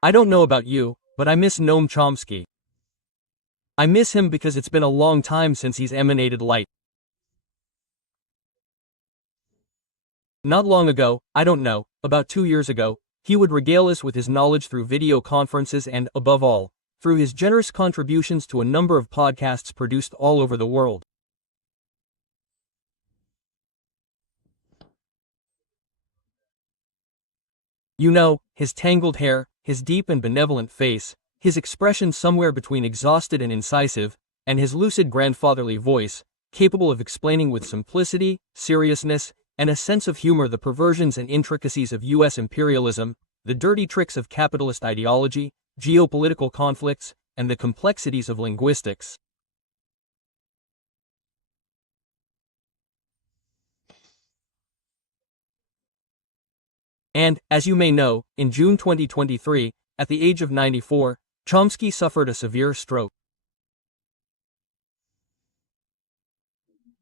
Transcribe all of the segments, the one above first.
I don't know about you, but I miss Noam Chomsky. I miss him because it's been a long time since he's emanated light. Not long ago, I don't know, about 2 years ago, he would regale us with his knowledge through video conferences and, above all, through his generous contributions to a number of podcasts produced all over the world. You know, his tangled hair, his deep and benevolent face, his expression somewhere between exhausted and incisive, and his lucid grandfatherly voice, capable of explaining with simplicity, seriousness, and a sense of humor the perversions and intricacies of U.S. imperialism, the dirty tricks of capitalist ideology, geopolitical conflicts, and the complexities of linguistics. And, as you may know, in June 2023, at the age of 94, Chomsky suffered a severe stroke.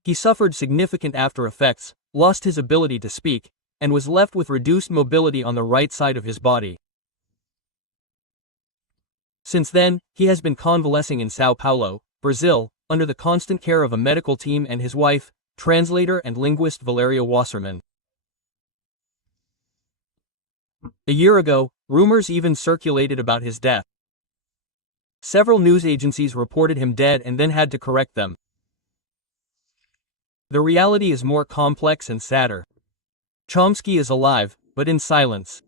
He suffered significant after effects, lost his ability to speak, and was left with reduced mobility on the right side of his body. Since then, he has been convalescing in Sao Paulo, Brazil, under the constant care of a medical team and his wife, translator and linguist Valeria Wasserman. A year ago, rumors even circulated about his death. Several news agencies reported him dead and then had to correct them. The reality is more complex and sadder. Chomsky is alive, but in silence.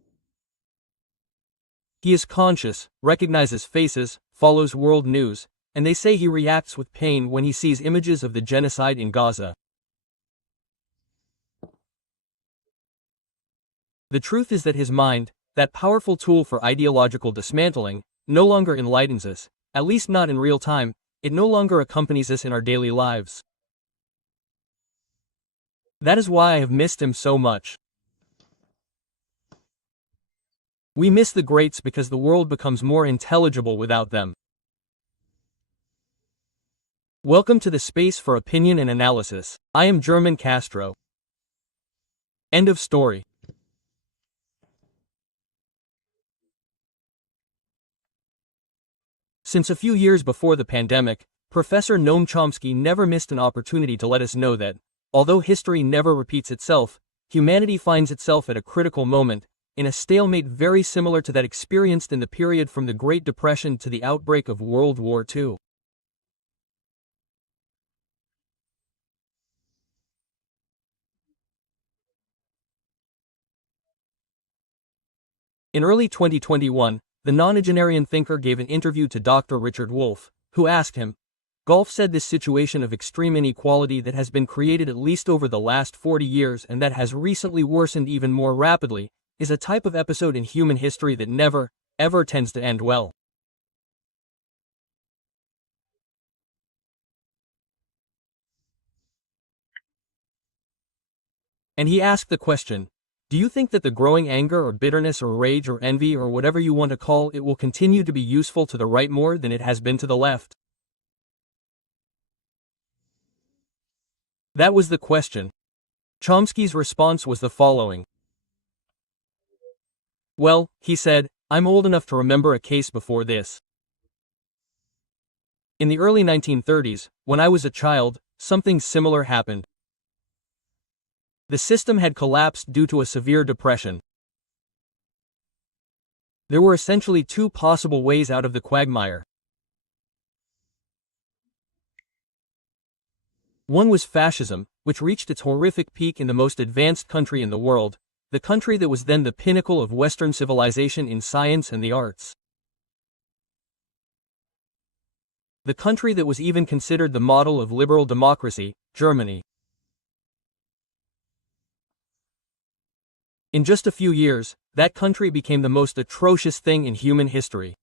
He is conscious, recognizes faces, follows world news, and they say he reacts with pain when he sees images of the genocide in Gaza. The truth is that his mind, that powerful tool for ideological dismantling, no longer enlightens us, at least not in real time. It no longer accompanies us in our daily lives. That is why I have missed him so much. We miss the greats because the world becomes more intelligible without them. Welcome to the space for opinion and analysis. I am Germán Castro. End of story. Since a few years before the pandemic, Professor Noam Chomsky never missed an opportunity to let us know that, although history never repeats itself, humanity finds itself at a critical moment, in a stalemate very similar to that experienced in the period from the Great Depression to the outbreak of World War II. In early 2021, the nonagenarian thinker gave an interview to Dr. Richard Wolff, who asked him, Golf said this situation of extreme inequality that has been created at least over the last 40 years and that has recently worsened even more rapidly, is a type of episode in human history that never, ever tends to end well. And he asked the question, do you think that the growing anger or bitterness or rage or envy or whatever you want to call it will continue to be useful to the right more than it has been to the left? That was the question. Chomsky's response was the following. Well, he said, I'm old enough to remember a case before this. In the early 1930s, when I was a child, something similar happened. The system had collapsed due to a severe depression. There were essentially two possible ways out of the quagmire. One was fascism, which reached its horrific peak in the most advanced country in the world, the country that was then the pinnacle of Western civilization in science and the arts. The country that was even considered the model of liberal democracy, Germany. In just a few years, that country became the most atrocious thing in human history.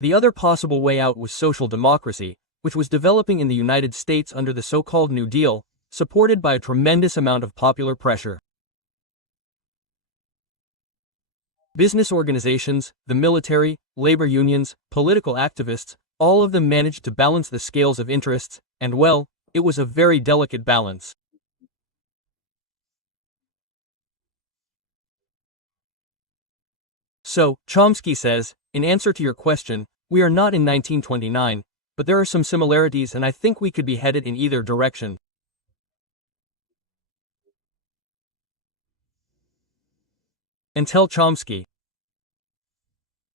The other possible way out was social democracy, which was developing in the United States under the so-called New Deal, supported by a tremendous amount of popular pressure. Business organizations, the military, labor unions, political activists, all of them managed to balance the scales of interests, and well, it was a very delicate balance. So, Chomsky says, in answer to your question, we are not in 1929, but there are some similarities and I think we could be headed in either direction. And tell Chomsky.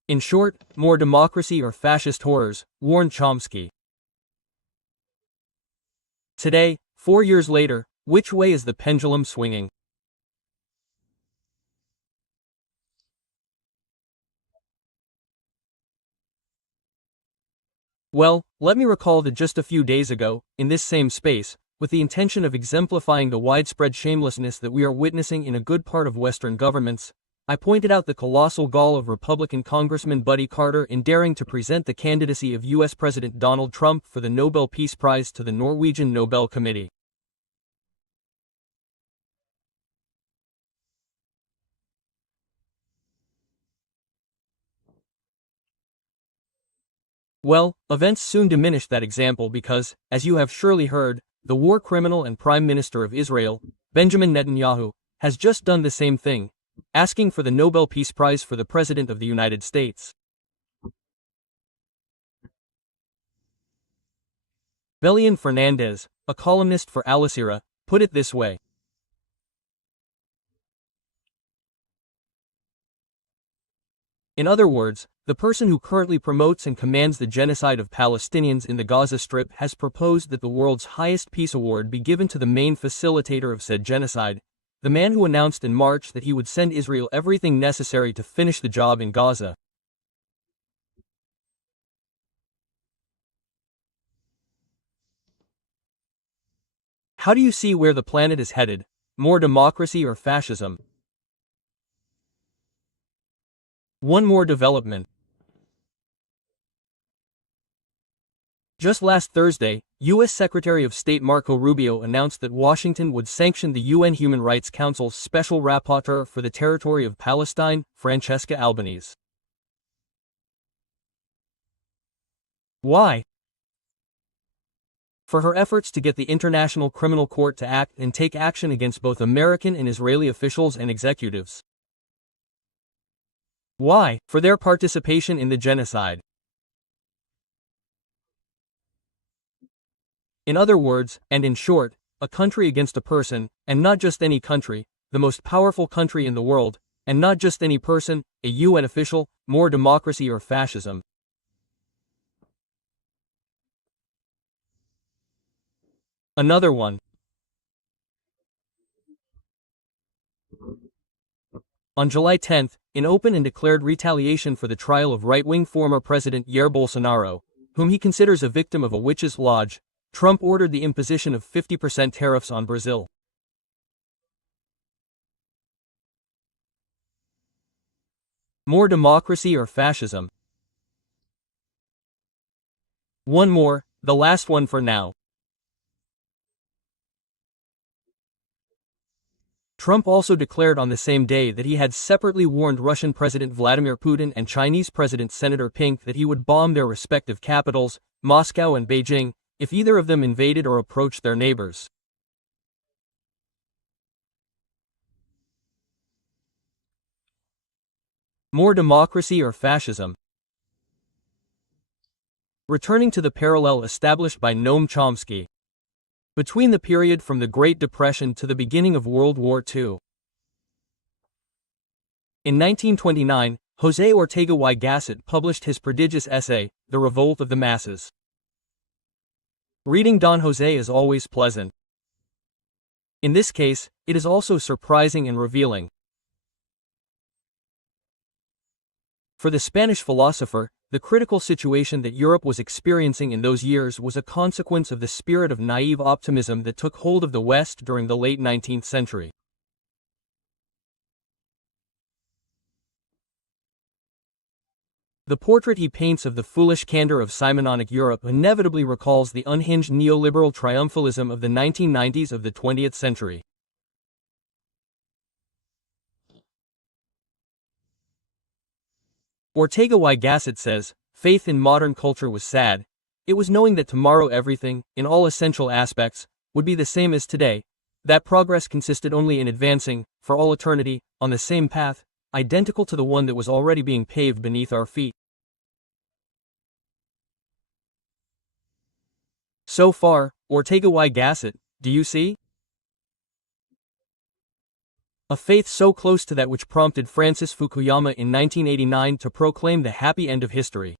In short, more democracy or fascist horrors, warned Chomsky. Today, 4 years later, which way is the pendulum swinging? Well, let me recall that just a few days ago, in this same space, with the intention of exemplifying the widespread shamelessness that we are witnessing in a good part of Western governments, I pointed out the colossal gall of Republican Congressman Buddy Carter in daring to present the candidacy of U.S. President Donald Trump for the Nobel Peace Prize to the Norwegian Nobel Committee. Well, events soon diminished that example because, as you have surely heard, the war criminal and Prime Minister of Israel, Benjamin Netanyahu, has just done the same thing, asking for the Nobel Peace Prize for the President of the United States. Belian Fernandez, a columnist for Al Jazeera, put it this way. In other words, the person who currently promotes and commands the genocide of Palestinians in the Gaza Strip has proposed that the world's highest peace award be given to the main facilitator of said genocide, the man who announced in March that he would send Israel everything necessary to finish the job in Gaza. How do you see where the planet is headed? More democracy or fascism? One more development. Just last Thursday, U.S. Secretary of State Marco Rubio announced that Washington would sanction the UN Human Rights Council's Special Rapporteur for the Territory of Palestine, Francesca Albanese. Why? For her efforts to get the International Criminal Court to act and take action against both American and Israeli officials and executives. Why? For their participation in the genocide. In other words, and in short, a country against a person, and not just any country, the most powerful country in the world, and not just any person, a UN official, more democracy or fascism. Another one. On July 10, in open and declared retaliation for the trial of right-wing former President Jair Bolsonaro, whom he considers a victim of a witches' lodge, Trump ordered the imposition of 50% tariffs on Brazil. More democracy or fascism? One more, the last one for now. Trump also declared on the same day that he had separately warned Russian President Vladimir Putin and Chinese President Senator Pink that he would bomb their respective capitals, Moscow and Beijing, if either of them invaded or approached their neighbors. More democracy or fascism? Returning to the parallel established by Noam Chomsky. Between the period from the Great Depression to the beginning of World War II. In 1929, José Ortega y Gasset published his prodigious essay, The Revolt of the Masses. Reading Don José is always pleasant. In this case, it is also surprising and revealing. For the Spanish philosopher, the critical situation that Europe was experiencing in those years was a consequence of the spirit of naive optimism that took hold of the West during the late 19th century. The portrait he paints of the foolish candor of Simononic Europe inevitably recalls the unhinged neoliberal triumphalism of the 1990s of the 20th century. Ortega y Gasset says, faith in modern culture was sad. It was knowing that tomorrow everything, in all essential aspects, would be the same as today, that progress consisted only in advancing, for all eternity, on the same path, identical to the one that was already being paved beneath our feet. So far, Ortega y Gasset, do you see? A faith so close to that which prompted Francis Fukuyama in 1989 to proclaim the happy end of history.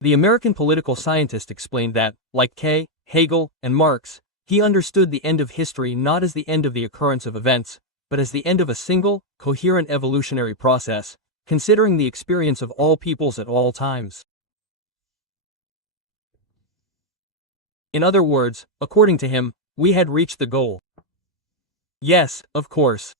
The American political scientist explained that, like Kay, Hegel, and Marx, he understood the end of history not as the end of the occurrence of events, but as the end of a single, coherent evolutionary process, considering the experience of all peoples at all times. In other words, according to him, we had reached the goal. Yes, of course.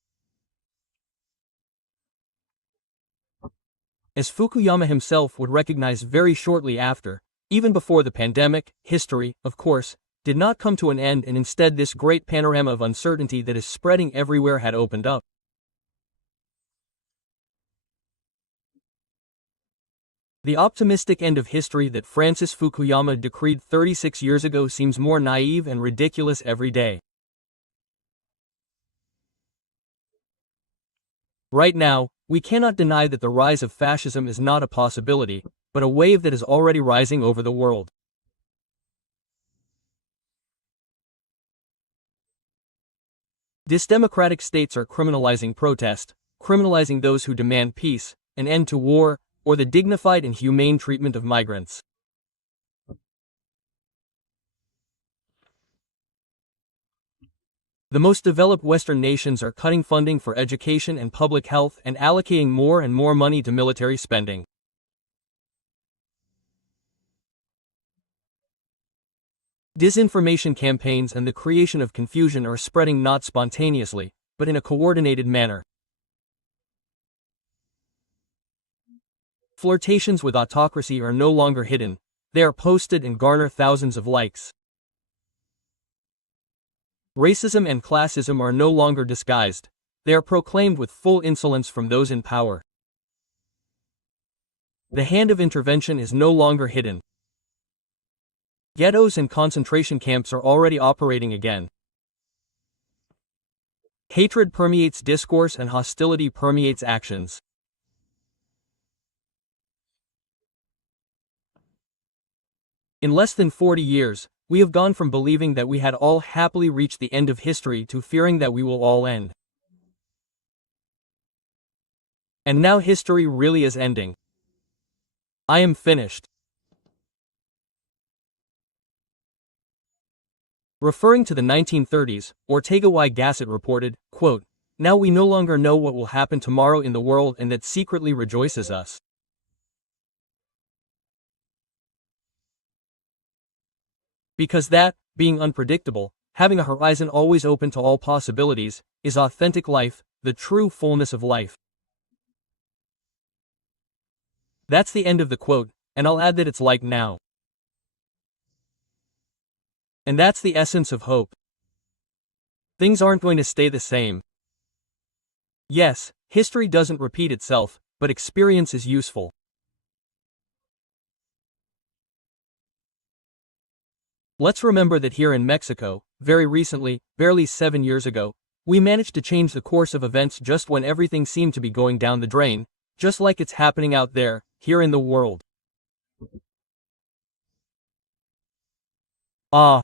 As Fukuyama himself would recognize very shortly after, even before the pandemic, history, of course, did not come to an end, and instead this great panorama of uncertainty that is spreading everywhere had opened up. The optimistic end of history that Francis Fukuyama decreed 36 years ago seems more naive and ridiculous every day. Right now, we cannot deny that the rise of fascism is not a possibility, but a wave that is already rising over the world. Democratic states are criminalizing protest, criminalizing those who demand peace, an end to war, or the dignified and humane treatment of migrants. The most developed Western nations are cutting funding for education and public health and allocating more and more money to military spending. Disinformation campaigns and the creation of confusion are spreading not spontaneously, but in a coordinated manner. Flirtations with autocracy are no longer hidden, they are posted and garner thousands of likes. Racism and classism are no longer disguised, they are proclaimed with full insolence from those in power. The hand of intervention is no longer hidden. Ghettos and concentration camps are already operating again. Hatred permeates discourse and hostility permeates actions. In less than 40 years, we have gone from believing that we had all happily reached the end of history to fearing that we will all end. And now history really is ending. I am finished. Referring to the 1930s, Ortega y Gasset reported, quote, "Now we no longer know what will happen tomorrow in the world, and that secretly rejoices us. Because that, being unpredictable, having a horizon always open to all possibilities, is authentic life, the true fullness of life." That's the end of the quote, and I'll add that it's like now. And that's the essence of hope. Things aren't going to stay the same. Yes, history doesn't repeat itself, but experience is useful. Let's remember that here in Mexico, very recently, barely 7 years ago, we managed to change the course of events just when everything seemed to be going down the drain, just like it's happening out there, here in the world. Ah.